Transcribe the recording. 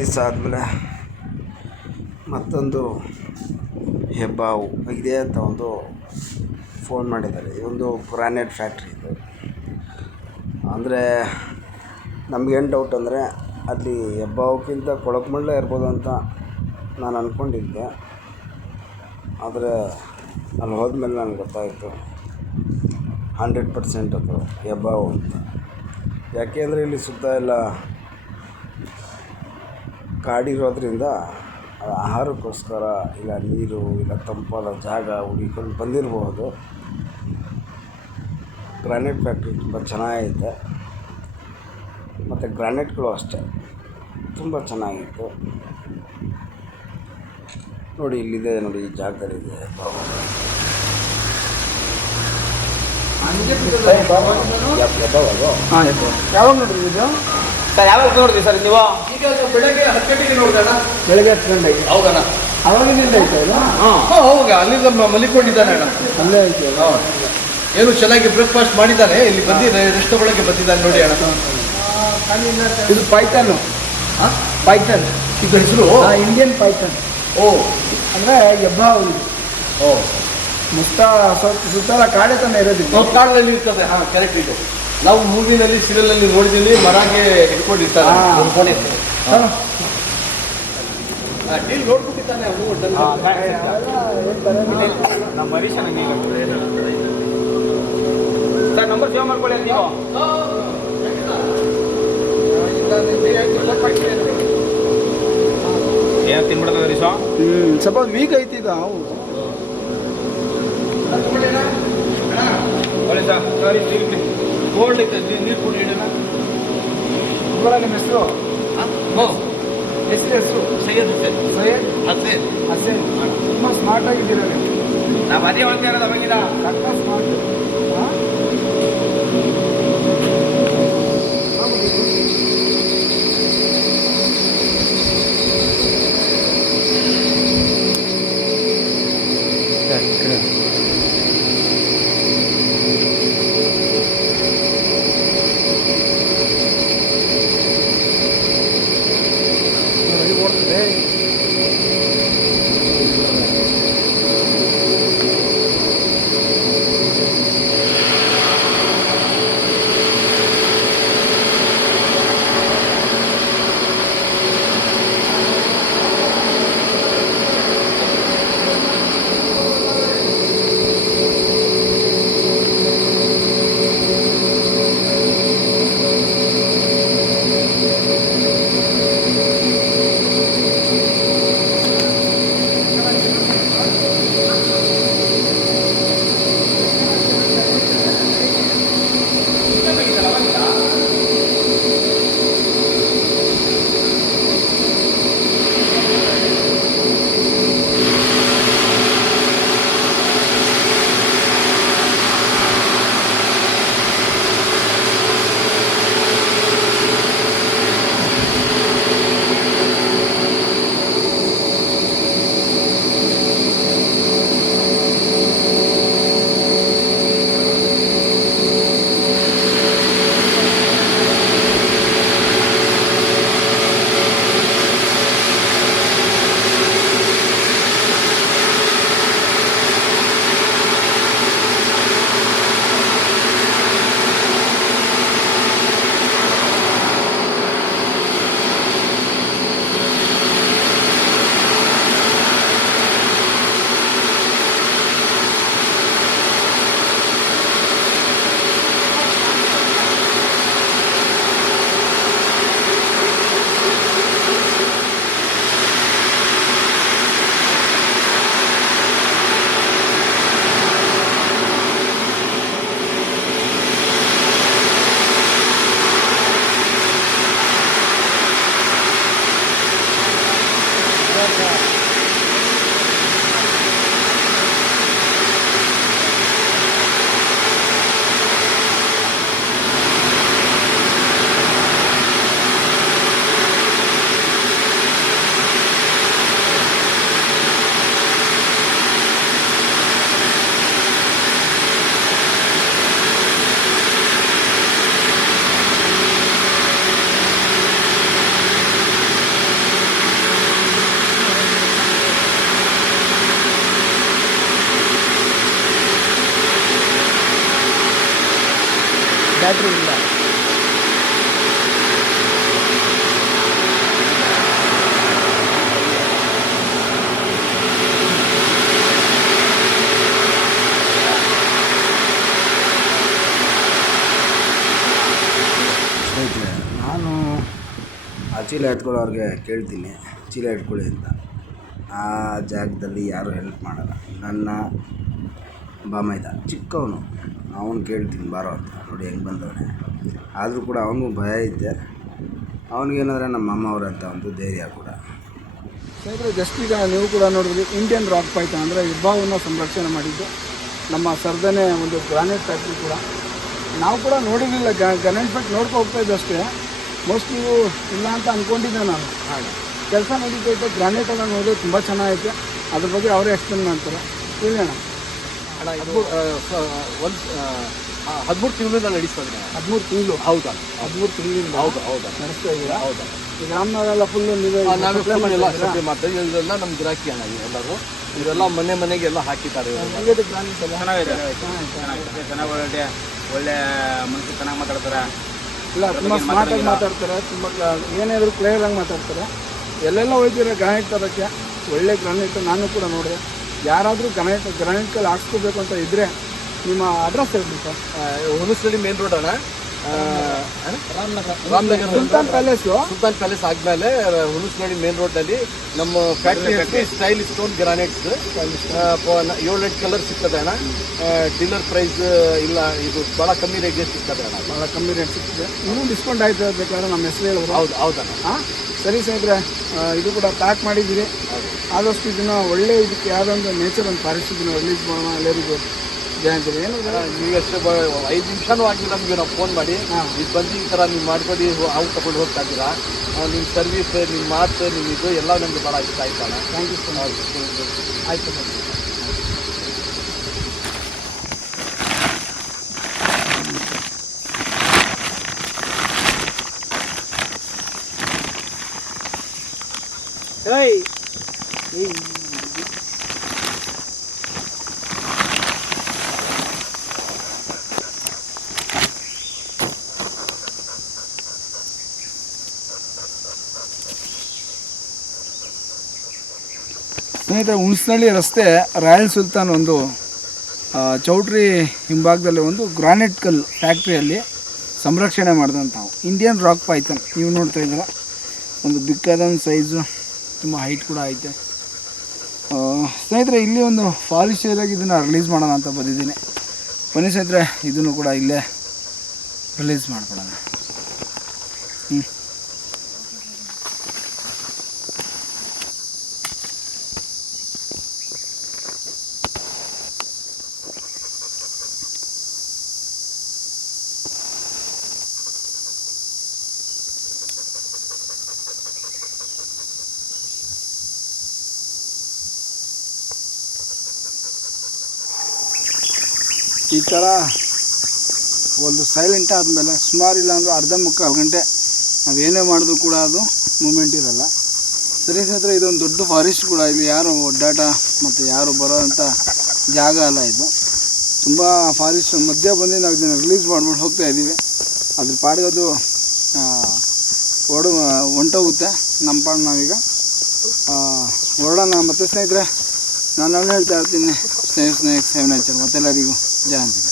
ದಿವಸ ಆದಮೇಲೆ ಮತ್ತೊಂದು ಹೆಬ್ಬಾವು ಇದೆ ಅಂತ ಒಂದು ಫೋನ್ ಮಾಡಿದ್ದಾರೆ. ಇದೊಂದು ಗ್ರಾನೈಟ್ ಫ್ಯಾಕ್ಟ್ರಿ ಇದು. ಅಂದರೆ ನಮಗೇನು ಡೌಟ್ ಅಂದರೆ ಅಲ್ಲಿ ಹೆಬ್ಬಾವುಕ್ಕಿಂತ ಕೊಳಕ್ಮಳ್ಳ ಇರ್ಬೋದು ಅಂತ ನಾನು ಅಂದ್ಕೊಂಡಿದ್ದೆ ಆದರೆ ಅಲ್ಲಿ ಹೋದ್ಮೇಲೆ ನನಗೆ ಗೊತ್ತಾಯಿತು. ಹಂಡ್ರೆಡ್ ಪರ್ಸೆಂಟ್ ಅದು ಹೆಬ್ಬಾವು ಅಂತ. ಯಾಕೆ ಅಂದರೆ ಇಲ್ಲಿ ಸುತ್ತ ಎಲ್ಲ ಕಾಡಿರೋದ್ರಿಂದ ಆಹಾರಕ್ಕೋಸ್ಕರ ಇಲ್ಲ ನೀರು ಇಲ್ಲ ತಂಪಾದ ಜಾಗ ಹುಡುಕೊಂಡು ಬಂದಿರಬಹುದು ಗ್ರಾನೈಟ್ ಫ್ಯಾಕ್ಟ್ರಿ ತುಂಬ ಚೆನ್ನಾಗೈತೆ. ಮತ್ತು ಗ್ರಾನೈಟ್ಗಳು ಅಷ್ಟೇ. ತುಂಬ ಚೆನ್ನಾಗಿತ್ತು. ನೋಡಿ ಇಲ್ಲಿದೆ ನೋಡಿ ಈ ಜಾಗದಲ್ಲಿದೆ. ಯಾವಾಗ ನೋಡಿದ್ರು ಇದು? ಸರ್ ಯಾವಾಗ ನೋಡಿದ್ರಿ ಸರ್ ನೀವು? ಈಗ ಬೆಳಗ್ಗೆ ಹತ್ತು ಗಂಟೆಗೆ ನೋಡಿದಣ್ಣ ಬೆಳಗ್ಗೆ ಹತ್ತು ಗಂಟೆಗೆ ಹೌದಣ್ಣ ಅವಾಗಿನಿಂದ ಹಾಂ ಹಾಂ ಹೌದಾ ಅಲ್ಲಿಂದ ಮಲಿಕೊಂಡಿದ್ದಾನೆ ಅಣ್ಣ. ಅಲ್ಲೇ ಐತೆ ಇದು. ಹಾಂ. ಏನು ಚೆನ್ನಾಗಿ ಬ್ರೇಕ್ಫಾಸ್ಟ್ ಮಾಡಿದ್ದಾನೆ? ಇಲ್ಲಿ ಬಂದಿದೆ ರೆಸ್ಟ್ ಒಳಗೆ ಬಂದಿದ್ದಾನೆ ನೋಡಿ ಅಣ್ಣ. ಇದು ಪೈಥಾನು. ಹಾಂ? ಪೈಥಾನ್. ಇದು ಹೆಸರು? ಇಂಡಿಯನ್ ಪೈಥನ್ ಓ. ಅಂದರೆ ಹೆಬ್ಬಾವು ಇದು. ಓ. ಸ್ವಲ್ಪ ಸುತ್ತಲ ಕಾಡೆ ತನ ಇರೋದಿಲ್ಲ ಕಾಡಲ್ಲಿ ಇರ್ತದೆ. ಹಾಂ ಕರೆಕ್ಟ್ ಇದು. ನಾವು ಮೂವಿನಲ್ಲಿ ಸೀರಿಯಲ್ನಲ್ಲಿ ನೋಡಿದೀವಿ ಮರಾಗೆ ಇಟ್ಕೊಂಡಿರ್ತಾರೆ ನಂಬರ್ ಸೇವ್ ಮಾಡ್ಕೊಳ್ಳಿ ನೀವು. ಏನು ತಿನ್ಬಿಡ್ತದೆ ಹರೀಶ ಹ್ಮ್ ಸ್ವಲ್ಪ ವೀಕ್ ಐತಿ ಇದು ಹಾವು ಒಳ್ಳೆ ಸರ್ ಸರಿ ಕೋಲ್ಡ್ ಐತೆ ನೀರು ಕುಡಿ ಇಡೋಣ. ಇದ್ರೊಳಗೆ ನಿಮ್ಮ ಹೆಸರು ಹ್ಞೂ ಹೆಸರು ಹೆಸರು. ಸೈಯದ್ ಹುಸೇನ್. ಸೈಯದ್ ಹಸೇನ್. ಹಸೇನ್. ತುಂಬ ಸ್ಮಾರ್ಟ್ ಆಗಿದ್ದೀರ ನೀವು. ನಾವು ಅದೇ ಹೇಳ್ತಾ ಇರೋದು ಕಟ್ಟ ಸ್ಮಾರ್ಟ್ ಓಡ್ತದೆ ಬ್ಯಾಟ್ರಿ ಇಲ್ಲ. ನಾನು ಆ ಚೀಲ ಇಟ್ಕೊಳ್ಳೋರಿಗೆ ಕೇಳ್ತೀನಿ. ಚೀಲ ಇಟ್ಕೊಳ್ಳಿ ಅಂತ. ಆ ಜಾಗದಲ್ಲಿ ಯಾರೂ ಹೆಲ್ಪ್ ಮಾಡಲ್ಲ. ನನ್ನ ಬಾಮೈದ ಚಿಕ್ಕವನು. ಅವನು ಕೇಳ್ತೀನಿ ಬಾರೋ ಅಂತ. ನೋಡಿ ಹೆಂಗೆ ಬಂದವನೆ. ಆದರೂ ಕೂಡ ಅವನಿಗೂ ಭಯ ಇದ್ದೆ ಅವನಿಗೇನಾದ್ರೆ ನಮ್ಮ ಅಮ್ಮ ಅವರಂತ ಒಂದು ಧೈರ್ಯ ಕೂಡ. ಸ್ನೇಹಿತರೆ ಜಸ್ಟ್ ಈಗ ನೀವು ಕೂಡ ನೋಡಿದ್ರಿ ಇಂಡಿಯನ್ ರಾಕ್ ಪೈತ ಅಂದರೆ ವಿಭಾಗವನ್ನು ಸಂರಕ್ಷಣೆ ಮಾಡಿದ್ದು ನಮ್ಮ ಸರ್ದನೆ ಒಂದು ಗ್ರಾನೈಟ್ ಫ್ಯಾಕ್ಟ್ರಿ ಕೂಡ. ನಾವು ಕೂಡ ನೋಡಿರಲಿಲ್ಲ ಗ್ರಾನೈಟ್ ಫ್ಯಾಕ್ಟ್ರಿ ನೋಡ್ಕೊ ಹೋಗ್ತಾ ಇದ್ದೆ ಅಷ್ಟೇ. ಮೋಸ್ಟ್ಲಿ ಇಲ್ಲ ಅಂತ ಅಂದ್ಕೊಂಡಿದ್ದೆ ನಾನು. ಹಾಗೆ. ಕೆಲಸ ನಡೀತೈತೆ ಗ್ರಾನೈಟ್ ಎಲ್ಲ ನೋಡಿದ್ರೆ ತುಂಬ ಚೆನ್ನಾಗೈತೆ. ಅದ್ರ ಬಗ್ಗೆ ಅವರೇ ಎಕ್ಸ್ಪ್ಲೇನ್ ಮಾಡ್ತಾರೆ. ಹೇಳೋಣ ಒಂದು ಹದಿಮೂರು ತಿಂಗಳಿಂದ ನಡೆಸ್ತಾ ಹದಿಮೂರು ತಿಂಗಳು? ಹೌದಾ? ಹದಿಮೂರು ತಿಂಗಳಿಂದ ಹೌದು ಹೌದಾ? ನಡೆಸ್ತಾ ಇದ್ದೀರಾ ಹೌದಾ? ಈಗ ನಮ್ಮನೆಲ್ಲ ಫುಲ್ ನೀವೇ ಆ, ನಾವೇ ಎಲ್ಲ ಮಾಡ್ತಾ ಸಪ್ಲೈ ಇದೆಲ್ಲ ನಮ್ಮ ಗಿರಾಕಿ ಅಣ್ಣ ಎಲ್ಲರೂ ಇವರೆಲ್ಲ ಮನೆ ಹಾಕಿದ್ದಾರೆ ಗ್ರಾನೈಟ್ ಎಲ್ಲ ಚೆನ್ನಾಗಿದೆ. ಚೆನ್ನಾಗಿದೆ. ಚೆನ್ನಾಗಿ ಒಳ್ಳೆ ಒಳ್ಳೆ ಮನುಷ್ಯ ಚೆನ್ನಾಗಿ ಮಾತಾಡ್ತಾರೆ. ಇಲ್ಲ ತುಂಬ ಸ್ಮಾರ್ಟಾಗಿ ಮಾತಾಡ್ತಾರೆ. ತುಂಬ ಏನಾದರೂ ಕ್ಲಿಯರ್ ಆಗಿ ಮಾತಾಡ್ತಾರೆ. ಎಲ್ಲೆಲ್ಲ ಹೋಯ್ತೀರ ಗ್ರಾನೈಟ್ ತರೋಕ್ಕೆ? ಒಳ್ಳೆ ಗ್ರಾನೈಟ್ ನಾನು ಕೂಡ ನೋಡಿದೆ. ಯಾರಾದರೂ ಗ್ರಾನೈಟ್ ಗ್ರಾನೈಟ್ ಕಲ್ಲಿ ಹಾಕ್ಸ್ಕೋಬೇಕು ಅಂತ ಇದ್ದರೆ ನಿಮ್ಮ ಅಡ್ರೆಸ್ ಹೇಳಿ ಸರ್. ಹುಣಸಳ್ಳಿ ಮೇನ್ ರೋಡ್ ಅಣ್ಣ? Ramanagara. Sultan palace sultan palace ಆದ್ಮೇಲೆ ಹುಣಸಳ್ಳಿ ಮೇನ್ ರೋಡ್ನಲ್ಲಿ ನಮ್ಮ ಫ್ಯಾಕ್ಟ್ರಿ ಸ್ಟೈಲ್ ಸ್ಟೋನ್ ಗ್ರಾನೈಟ್ಸ್ ಏಳೆಂಟು ಕಲರ್ ಸಿಗ್ತದೆ ಅಣ್ಣ. ಡೀಲರ್ ಪ್ರೈಸ್ ಇಲ್ಲ ಇದು ಬಹಳ ಕಮ್ಮಿ ರೇಟ್ಗೆ ಸಿಗ್ತದೆ ಅಣ್ಣ. ಬಹಳ ಕಮ್ಮಿ ರೇಟ್ ಸಿಗ್ತದೆ. ಇನ್ನೂ ಡಿಸ್ಕೌಂಟ್ ಆಯ್ತು ಬೇಕಾದ್ರೆ ನಮ್ಮ ಹೆಸರು ಹೇಳ್ಬೋದು. ಹೌದು ಹೌದಣ್ಣ. ಹಾಂ ಸರಿ ಸ್ನೇಹಿತರೆ ಇದು ಕೂಡ ಪ್ಯಾಕ್ ಮಾಡಿದ್ದೀರಿ. ಆದಷ್ಟು ಇದನ್ನ ಒಳ್ಳೆ ಇದಕ್ಕೆ ಯಾವ್ದೊಂದು ನೇಚರ್ ಒಂದು ಪರಿಸ್ಥಿತಿ ಒಳ್ಳೆ ರಿಲೀಸ್ ಮಾಡೋಣ ಎಲ್ಲರಿಗೂ ಜಯಂತಿರಿ ಏನು ನೀವಷ್ಟೇ ಐದು ನಿಮಿಷನೂ ಆಗಿಲ್ಲ ನಮಗೆ ನಾವು ಫೋನ್ ಮಾಡಿ. ಇದು ಬಂದು ಈ ಥರ ನೀವು ಮಾಡ್ಕೊಂಡು ಅವ್ರು ತಗೊಂಡು ಹೋಗ್ತಾ ಇದ್ದೀರಾ? ನಿಮ್ಮ ಸರ್ವಿಸ್ ನಿಮ್ಮ ಮಾತು ನಿಮ್ಮ ಇದು ಎಲ್ಲ ನಮಗೆ ಭಾಳ ಇಷ್ಟ ಆಯ್ತಲ್ಲ. ಥ್ಯಾಂಕ್ ಯು ಸೊ ಮಚ್ ಆಯ್ತು ಸ್ನೇಹಿತರೆ ಹುಣಸನಹಳ್ಳಿ ರಸ್ತೆ ರಾಯಲ್ ಸುಲ್ತಾನ್ ಒಂದು ಚೌಟ್ರಿ ಹಿಂಭಾಗದಲ್ಲಿ ಒಂದು ಗ್ರಾನೈಟ್ ಕಲ್ ಫ್ಯಾಕ್ಟ್ರಿಯಲ್ಲಿ ಸಂರಕ್ಷಣೆ ಮಾಡಿದಂಥವು. ಇಂಡಿಯನ್ ರಾಕ್ ಪೈಥನ್ ನೀವು ನೋಡ್ತಾ ಇದ್ದೀರ? ಒಂದು ಬಿಕ್ಕಾದಂಥ ಸೈಜು ತುಂಬ ಹೈಟ್ ಕೂಡ ಐತೆ. ಸ್ನೇಹಿತರೆ, ಇಲ್ಲಿ ಒಂದು ಫಾರೆಸ್ಟ್ ಏರಿಯಾಗಿ ಇದನ್ನು ರಿಲೀಸ್ ಮಾಡೋಣ ಅಂತ ಬಂದಿದ್ದೀನಿ. ಬನ್ನಿ ಸ್ನೇಹಿತರೆ, ಇದನ್ನು ಕೂಡ ಇಲ್ಲೇ ರಿಲೀಸ್ ಮಾಡ್ಕೊಡೋಣ ಹ್ಞೂ ಈ ಥರ ಒಂದು ಸೈಲೆಂಟ್ ಆದಮೇಲೆ ಸುಮಾರು ಇಲ್ಲ ಅಂದ್ರೆ ಅರ್ಧ ಮುಕ್ಕಾಲು ಗಂಟೆ ನಾವೇನೇ ಮಾಡಿದ್ರು ಕೂಡ ಅದು ಮೂಮೆಂಟ್ ಇರಲ್ಲ. ಸರಿ ಸ್ನೇಹಿತರೆ, ಇದೊಂದು ದೊಡ್ಡ ಫಾರೆಸ್ಟ್ ಕೂಡ. ಇಲ್ಲಿ ಯಾರು ಒಡ್ಡಾಟ ಮತ್ತು ಯಾರು ಬರೋವಂಥ ಜಾಗ ಅಲ್ಲ ಇದು. ತುಂಬ ಫಾರೆಸ್ಟ್ ಮಧ್ಯೆ ಬಂದು ನಾವು ಇದನ್ನು ರಿಲೀಸ್ ಮಾಡ್ಬಿಟ್ಟು ಹೋಗ್ತಾ ಇದ್ದೀವಿ. ಅದ್ರ ಪಾಡಿಗೆ ಅದು ಓಡು ಹೊಂಟೋಗುತ್ತೆ ನಮ್ಮ ಪಾಡು ನಾವೀಗ. ಹೊರಡೋಣ. ಮತ್ತು ಸ್ನೇಹಿತರೆ, ನಾನು ಹೇಳ್ತಾ ಇರ್ತೀನಿ. ಸ್ನೇಹ ಸ್ನೇಹ, ಸೇವನೆ ಮತ್ತೆಲ್ಲರಿಗೂ. Lendi.